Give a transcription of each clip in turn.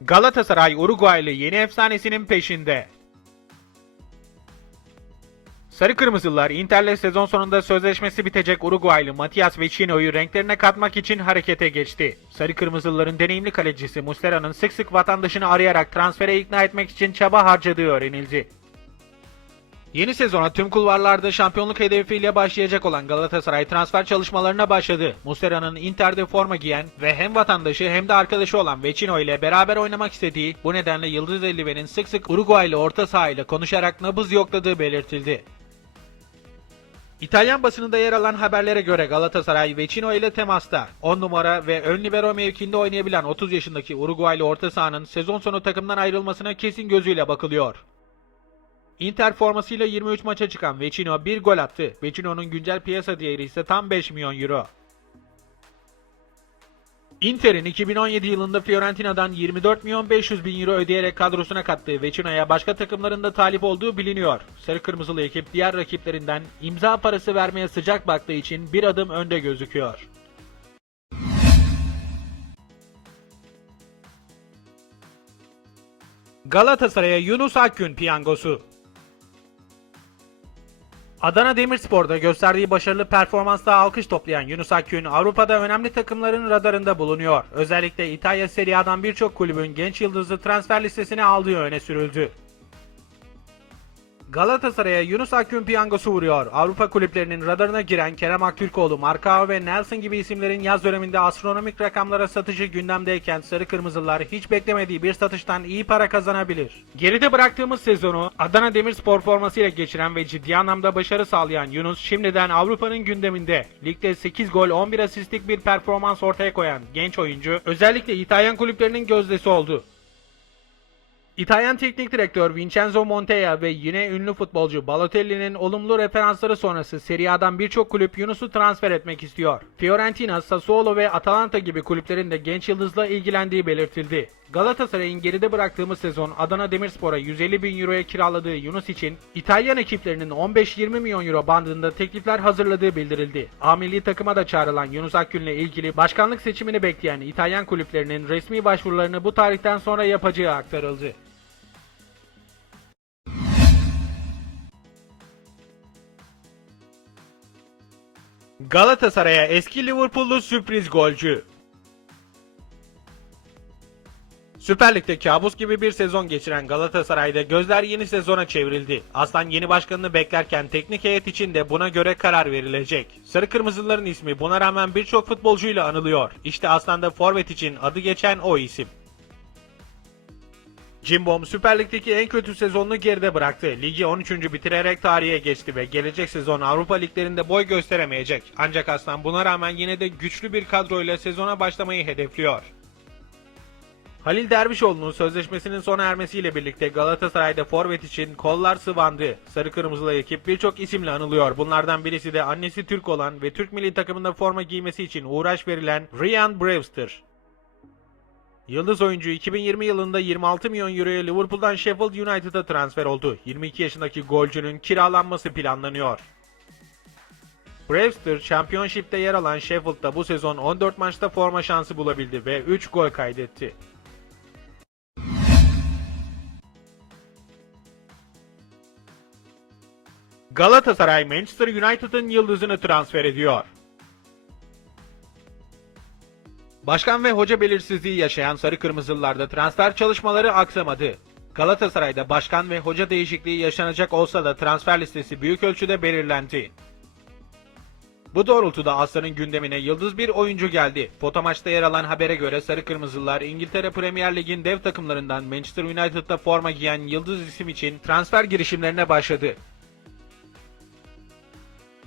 Galatasaray Uruguaylı yeni efsanesinin peşinde. Sarı Kırmızılar Inter'le sezon sonunda sözleşmesi bitecek Uruguaylı Matias Vecino'yu renklerine katmak için harekete geçti. Sarı Kırmızıların deneyimli kalecisi Muslera'nın sık sık vatandaşını arayarak transfere ikna etmek için çaba harcadığı öğrenildi. Yeni sezona tüm kulvarlarda şampiyonluk hedefiyle başlayacak olan Galatasaray transfer çalışmalarına başladı. Muslera'nın Inter'de forma giyen ve hem vatandaşı hem de arkadaşı olan Vecino ile beraber oynamak istediği, bu nedenle Yıldız Eldiven'in sık sık Uruguaylı orta saha ile konuşarak nabız yokladığı belirtildi. İtalyan basınında yer alan haberlere göre Galatasaray Vecino ile temasta. 10 numara ve ön libero mevkinde oynayabilen 30 yaşındaki Uruguaylı orta sahanın sezon sonu takımdan ayrılmasına kesin gözüyle bakılıyor. Inter formasıyla 23 maça çıkan Vecino bir gol attı. Vecino'nun güncel piyasa değeri ise tam 5 milyon euro. Inter'in 2017 yılında Fiorentina'dan 24 milyon 500 bin euro ödeyerek kadrosuna kattığı Vecino'ya başka takımların da talip olduğu biliniyor. Sarı Kırmızılı ekip diğer rakiplerinden imza parası vermeye sıcak baktığı için bir adım önde gözüküyor. Galatasaray'a Yunus Akgün piyangosu Adana Demirspor'da gösterdiği başarılı performansla alkış toplayan Yunus Akgün Avrupa'da önemli takımların radarında bulunuyor. Özellikle İtalya Serie A'dan birçok kulübün genç yıldızı transfer listesine aldığı öne sürüldü. Galatasaray'a Yunus Akgün piyangosu vuruyor. Avrupa kulüplerinin radarına giren Kerem Aktürkoğlu, Marcao ve Nelson gibi isimlerin yaz döneminde astronomik rakamlara satışı gündemdeyken Sarı Kırmızılar hiç beklemediği bir satıştan iyi para kazanabilir. Geride bıraktığımız sezonu Adana Demirspor formasıyla geçiren ve ciddi anlamda başarı sağlayan Yunus şimdiden Avrupa'nın gündeminde. Ligde 8 gol 11 asistlik bir performans ortaya koyan genç oyuncu özellikle İtalyan kulüplerinin gözdesi oldu. İtalyan teknik direktör Vincenzo Montella ve yine ünlü futbolcu Balotelli'nin olumlu referansları sonrası Serie A'dan birçok kulüp Yunus'u transfer etmek istiyor. Fiorentina, Sassuolo ve Atalanta gibi kulüplerin de genç yıldızla ilgilendiği belirtildi. Galatasaray'ın geride bıraktığımız sezon Adana Demirspor'a 150 bin euroya kiraladığı Yunus için İtalyan ekiplerinin 15-20 milyon euro bandında teklifler hazırladığı bildirildi. A takıma da çağrılan Yunus Akgün'le ilgili başkanlık seçimini bekleyen İtalyan kulüplerinin resmi başvurularını bu tarihten sonra yapacağı aktarıldı. Galatasaray'a eski Liverpool'lu sürpriz golcü. Süper Lig'de kabus gibi bir sezon geçiren Galatasaray'da gözler yeni sezona çevrildi. Aslan yeni başkanını beklerken teknik heyet için de buna göre karar verilecek. Sarı Kırmızıların ismi buna rağmen birçok futbolcuyla anılıyor. İşte Aslan'da forvet için adı geçen o isim. Cimbom Süper Lig'deki en kötü sezonunu geride bıraktı. Ligi 13. bitirerek tarihe geçti ve gelecek sezon Avrupa liglerinde boy gösteremeyecek. Ancak Aslan buna rağmen yine de güçlü bir kadroyla sezona başlamayı hedefliyor. Halil Dervişoğlu'nun sözleşmesinin sona ermesiyle birlikte Galatasaray'da forvet için kollar sıvandı. Sarı Kırmızılı ekip birçok isimle anılıyor. Bunlardan birisi de annesi Türk olan ve Türk milli takımında forma giymesi için uğraş verilen Ryan Brewster. Yıldız oyuncu 2020 yılında 26 milyon euroya Liverpool'dan Sheffield United'a transfer oldu. 22 yaşındaki golcünün kiralanması planlanıyor. Brewster, Championship'te yer alan Sheffield'da bu sezon 14 maçta forma şansı bulabildi ve 3 gol kaydetti. Galatasaray Manchester United'ın yıldızını transfer ediyor. Başkan ve hoca belirsizliği yaşayan Sarı Kırmızılılarda transfer çalışmaları aksamadı. Galatasaray'da başkan ve hoca değişikliği yaşanacak olsa da transfer listesi büyük ölçüde belirlendi. Bu doğrultuda Aslan'ın gündemine yıldız bir oyuncu geldi. Foto maçta yer alan habere göre Sarı Kırmızılar İngiltere Premier Lig'in dev takımlarından Manchester United'da forma giyen yıldız isim için transfer girişimlerine başladı.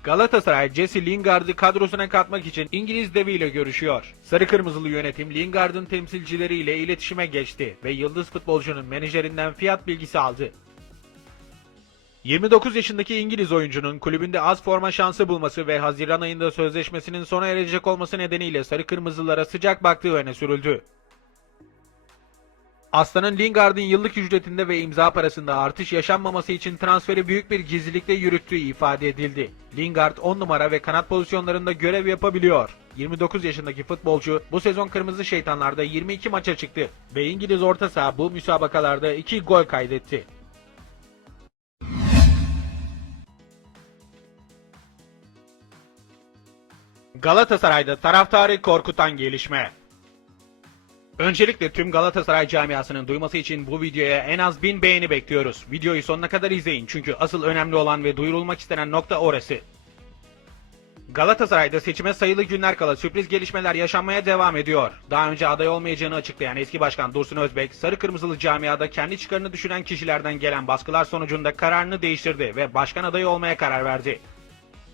Galatasaray Jesse Lingard'ı kadrosuna katmak için İngiliz deviyle görüşüyor. Sarı Kırmızılı yönetim Lingard'ın temsilcileriyle iletişime geçti ve yıldız futbolcunun menajerinden fiyat bilgisi aldı. 29 yaşındaki İngiliz oyuncunun kulübünde az forma şansı bulması ve Haziran ayında sözleşmesinin sona erecek olması nedeniyle Sarı Kırmızılara sıcak baktığı öne sürüldü. Aslan'ın Lingard'ın yıllık ücretinde ve imza parasında artış yaşanmaması için transferi büyük bir gizlilikle yürüttüğü ifade edildi. Lingard 10 numara ve kanat pozisyonlarında görev yapabiliyor. 29 yaşındaki futbolcu bu sezon Kırmızı Şeytanlar'da 22 maça çıktı ve İngiliz orta saha bu müsabakalarda 2 gol kaydetti. Galatasaray'da taraftarı korkutan gelişme. Öncelikle tüm Galatasaray camiasının duyması için bu videoya en az 1000 beğeni bekliyoruz. Videoyu sonuna kadar izleyin çünkü asıl önemli olan ve duyurulmak istenen nokta orası. Galatasaray'da seçime sayılı günler kala sürpriz gelişmeler yaşanmaya devam ediyor. Daha önce aday olmayacağını açıklayan eski başkan Dursun Özbek, sarı kırmızılı camiada kendi çıkarını düşünen kişilerden gelen baskılar sonucunda kararını değiştirdi ve başkan adayı olmaya karar verdi.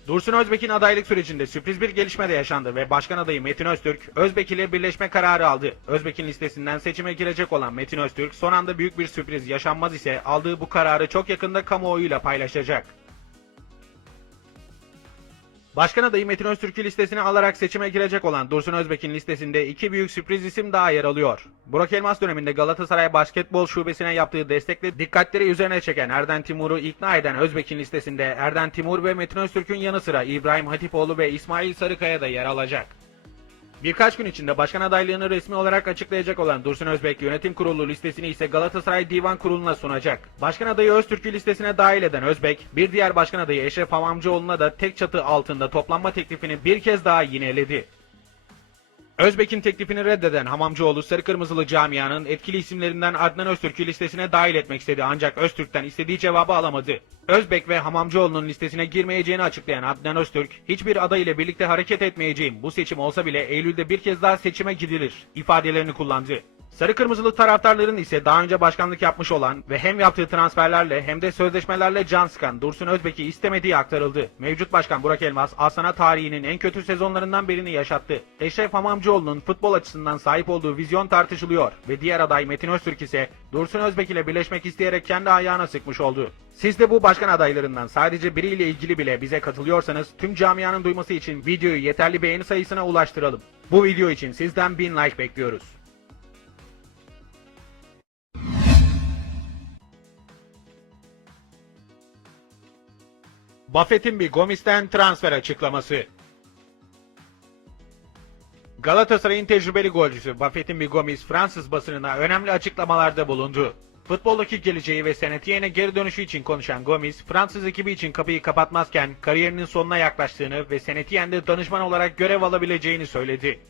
Dursun Özbek'in adaylık sürecinde sürpriz bir gelişme de yaşandı ve başkan adayı Metin Öztürk, Özbek ile birleşme kararı aldı. Özbek'in listesinden seçime girecek olan Metin Öztürk son anda büyük bir sürpriz yaşanmaz ise aldığı bu kararı çok yakında kamuoyuyla paylaşacak. Başkan adayı Metin Öztürk'ü listesine alarak seçime girecek olan Dursun Özbek'in listesinde iki büyük sürpriz isim daha yer alıyor. Burak Elmas döneminde Galatasaray Basketbol Şubesi'ne yaptığı destekle dikkatleri üzerine çeken Erden Timur'u ikna eden Özbek'in listesinde Erden Timur ve Metin Öztürk'ün yanı sıra İbrahim Hatipoğlu ve İsmail Sarıkaya da yer alacak. Birkaç gün içinde başkan adaylığını resmi olarak açıklayacak olan Dursun Özbek yönetim kurulu listesini ise Galatasaray Divan Kurulu'na sunacak. Başkan adayı Öztürk'ü listesine dahil eden Özbek, bir diğer başkan adayı Eşref Hamamcıoğlu'na da tek çatı altında toplanma teklifini bir kez daha yineledi. Özbek'in teklifini reddeden Hamamcıoğlu Sarı Kırmızılı camianın etkili isimlerinden Adnan Öztürk'ü listesine dahil etmek istedi ancak Öztürk'ten istediği cevabı alamadı. Özbek ve Hamamcıoğlu'nun listesine girmeyeceğini açıklayan Adnan Öztürk, hiçbir aday ile birlikte hareket etmeyeceğim, bu seçim olsa bile Eylül'de bir kez daha seçime gidilir ifadelerini kullandı. Sarı Kırmızılı taraftarların ise daha önce başkanlık yapmış olan ve hem yaptığı transferlerle hem de sözleşmelerle can sıkan Dursun Özbek'i istemediği aktarıldı. Mevcut başkan Burak Elmas, Aslan'a tarihinin en kötü sezonlarından birini yaşattı. Eşref Hamamcıoğlu'nun futbol açısından sahip olduğu vizyon tartışılıyor ve diğer aday Metin Öztürk ise Dursun Özbek ile birleşmek isteyerek kendi ayağına sıkmış oldu. Siz de bu başkan adaylarından sadece biriyle ilgili bile bize katılıyorsanız tüm camianın duyması için videoyu yeterli beğeni sayısına ulaştıralım. Bu video için sizden 1000 like bekliyoruz. Buffett'in bir Gomis'ten transfer açıklaması. Galatasaray'ın tecrübeli golcüsü Buffett'in bir Gomis Fransız basınına önemli açıklamalarda bulundu. Futboldaki geleceği ve Senetiyen'e geri dönüşü için konuşan Gomis, Fransız ekibi için kapıyı kapatmazken kariyerinin sonuna yaklaştığını ve Senetiyen'de danışman olarak görev alabileceğini söyledi.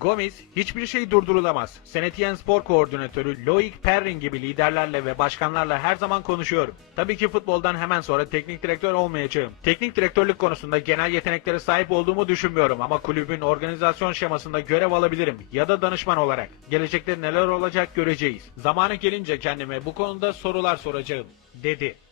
Gomis, hiçbir şey durdurulamaz. Senetien Spor Koordinatörü Loic Perrin gibi liderlerle ve başkanlarla her zaman konuşuyorum. Tabii ki futboldan hemen sonra teknik direktör olmayacağım. Teknik direktörlük konusunda genel yeteneklere sahip olduğumu düşünmüyorum ama kulübün organizasyon şemasında görev alabilirim ya da danışman olarak. Gelecekte neler olacak göreceğiz. Zamanı gelince kendime bu konuda sorular soracağım, dedi.